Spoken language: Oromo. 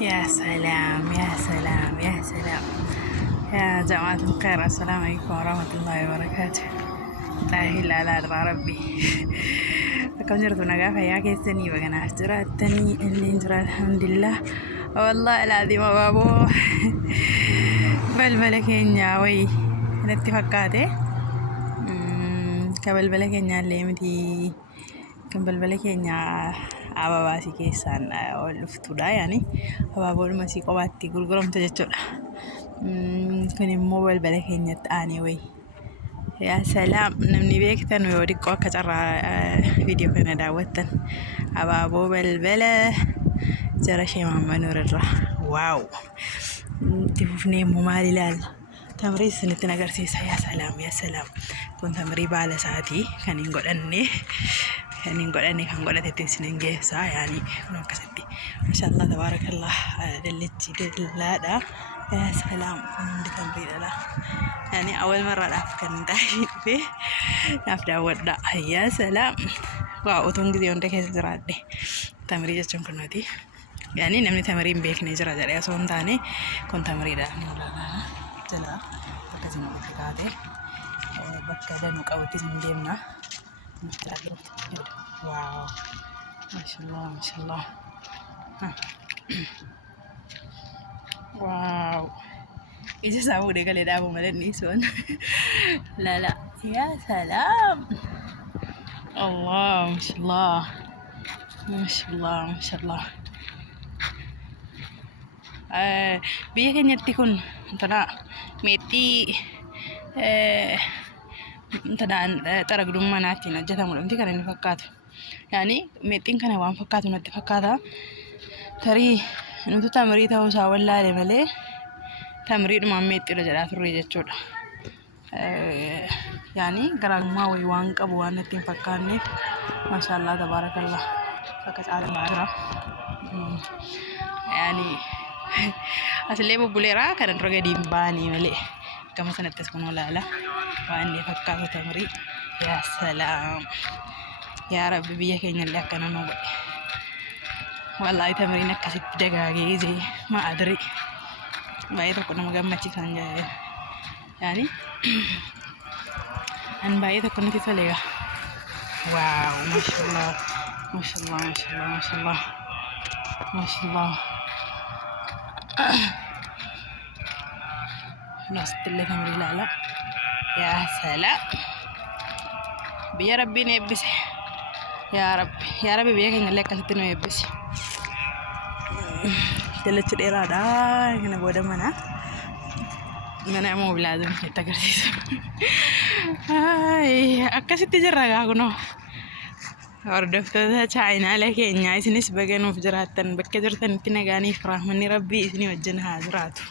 يا سلام يا سلام يا سلام يا جماعة الخير، السلام عليكم ورحمة الله وبركاته. تاهل على ربي. كم جرت نجافة يا كيسني بجنا جراتني اللي جرى الحمد لله والله العظيم بابو. بلبلكين يا وي نتفقاته كبلبلكين اللي متي كبلبلكين ababasi keessaan ol dhuftuudha yani ababooluma si qobaatti gurguramtu jechuudha. Kun immoo balbala keenyatti aanee wayi yaa salaam namni beektan yoo xiqqoo akka carraa viidiyoo kana daawwattan ababoo balbala jara Sheemamma Nuurirraa waaw itti fufnee immoo maal ilaalla tamrii isinitti agarsiisa. yaa salaam kun tamrii baala isaatii kan hin godhanne kan godhatetti isinin geessaa yani kun akkasitti maashaallah tabaarakallah dallichi dillaadha. yaa salaam kun hundi tamriidha yani awwal marraadhaaf kan taa'ee naaf daawwadha. yaa salaam waa utuun gisee hunda keessa jiraadhe tamrii jechuun kun nuti yani namni tamrii hin beekne jira jedhee osoo hin taane kun tamriidha. jala akkasuma itti kaatee bakka danuu qabutti hin deemna. واو ما شاء الله ما شاء الله. واو إيش سامو دي كله دابو ملني سون. لا يا سلام الله ما شاء الله ما شاء الله ما شاء الله. بيا كان يتكون ترى ميتي tadaan xaragdummaa naatiin hojjetamudha miti kan inni fakkaatu yani meexxiin kana waan fakkaatu natti fakkaata tarii nuti tamrii ta'uu isaa wallaale malee tamriidhumaan meexxiidha jedhaa turre jechuudha. Yani garaagarummaa wayii waan qabu waan natti hin fakkaanneef maashaallah tabaarakallah akka caalaa jira. Yani asillee bubbuleeraa kan dura gadi hin baane malee kama sanattis kun olaala waan fakkaatu tamrii. yaa salaam yaa rabbi biyya keenya illee akkana nu godhe wallahi tamriin akkasitti dagaagee jee maa adri baay'ee tokko nama gammachiisan jedhe yani an baay'ee tokko nuti toleega. waaw maashaallah maashaallah maashaallah maashaallah maashaallah. نستلي تمري لا يا سلام بيا ربي نيبس يا ربي بيا كان لك كلتنو يبس تلت الإرادة هنا بودا mana mau belajar kita kerja. Ay, akkas itti jirra gaa kunoo hordoftoota Chaayinaa ala keenya isinis baga nuuf jiraattan bakka jirtanitti nagaaniif rahmanni rabbii isinii wajjin haa jiraatu.